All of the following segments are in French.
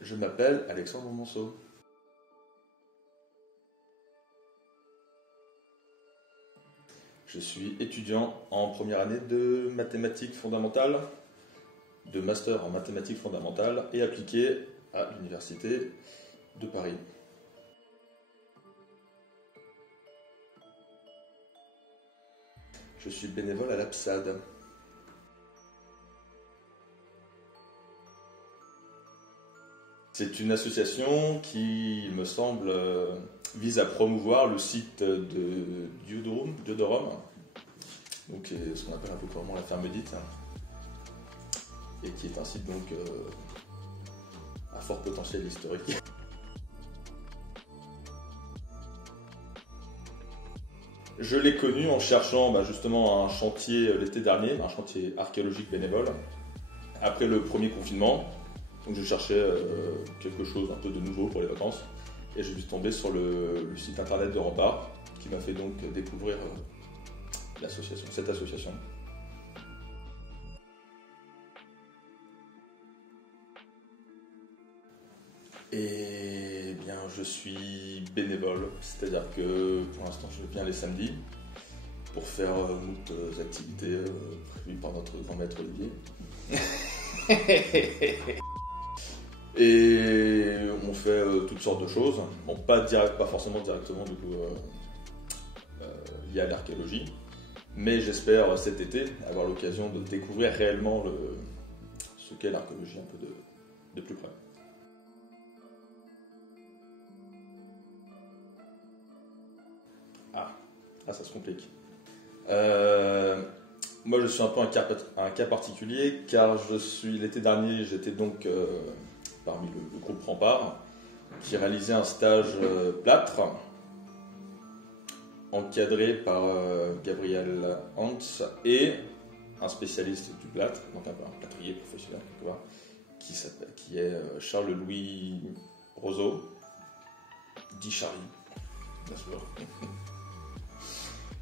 Je m'appelle Alexandre Monceau. Je suis étudiant en première année de mathématiques fondamentales, de master en mathématiques fondamentales et appliquées à l'Université de Paris. Je suis bénévole à l'APSAD. C'est une association qui, me semble, vise à promouvoir le site de Diodorum, donc ce qu'on appelle un peu couramment la ferme dite, et qui est un site donc à fort potentiel historique. Je l'ai connu en cherchant justement un chantier l'été dernier, un chantier archéologique bénévole, après le premier confinement. Donc je cherchais quelque chose un peu de nouveau pour les vacances et je suis tombé sur le site internet de Rempart qui m'a fait donc découvrir cette association. Et bien je suis bénévole, c'est-à-dire que pour l'instant je viens les samedis pour faire moult activités prévues par notre grand maître Olivier. Et on fait toutes sortes de choses, bon, pas forcément directement du coup lié à l'archéologie, mais j'espère cet été avoir l'occasion de découvrir réellement ce qu'est l'archéologie un peu de plus près. Ah, ça se complique. Moi je suis un peu un cas particulier car l'été dernier j'étais donc parmi le groupe Rempart qui réalisait un stage plâtre encadré par Gabriel Hans et un spécialiste du plâtre, donc un plâtrier professionnel qui est Charles-Louis Roseau, dit Charlie, bien sûr.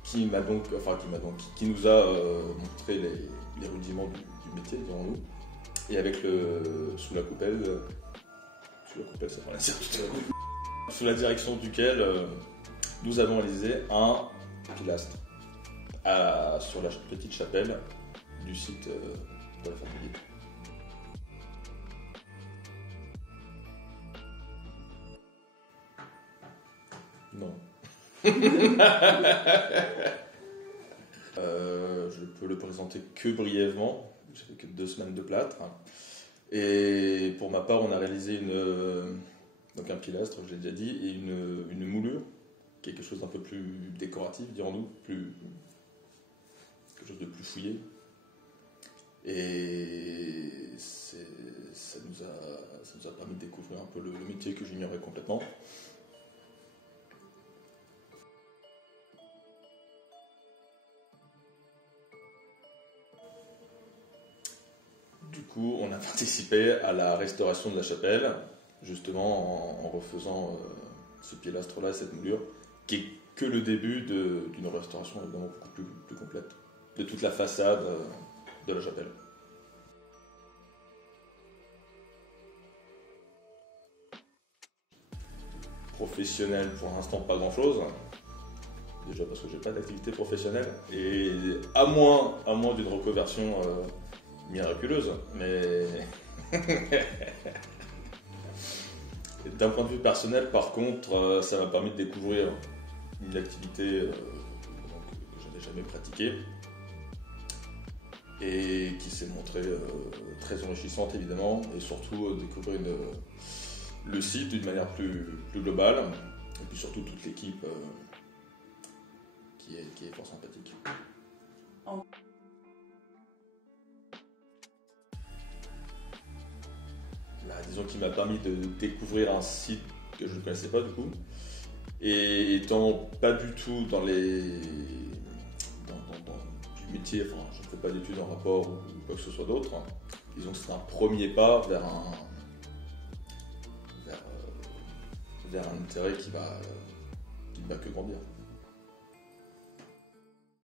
qui nous a montré les rudiments du métier, dirons-nous. Et avec sous la coupelle, ça prend la sous la direction duquel nous avons réalisé un pilastre sur la petite chapelle du site de la famille. Non. Je peux le présenter que brièvement. J'ai fait que 2 semaines de plâtre. Et pour ma part, on a réalisé donc un pilastre, je l'ai déjà dit, et une moulure, quelque chose d'un peu plus décoratif, dirons-nous, quelque chose de plus fouillé. Et ça nous a permis de découvrir un peu le métier que j'ignorais complètement. Du coup, on a participé à la restauration de la chapelle, justement en refaisant ce pilastre-là, cette moulure, qui est que le début d'une restauration évidemment beaucoup plus complète de toute la façade de la chapelle. Professionnel, pour l'instant, pas grand-chose. Déjà parce que j'ai pas d'activité professionnelle, et à moins d'une reconversion miraculeuse, mais d'un point de vue personnel, par contre, ça m'a permis de découvrir une activité que j'avais jamais pratiquée et qui s'est montrée très enrichissante évidemment, et surtout découvrir le site d'une manière plus globale, et puis surtout toute l'équipe qui est fort sympathique. Disons qu'il m'a permis de découvrir un site que je ne connaissais pas du coup, et étant pas du tout dans du métier, enfin je ne fais pas d'études en rapport ou quoi que ce soit d'autre, disons que c'est un premier pas vers un intérêt qui ne va que grandir.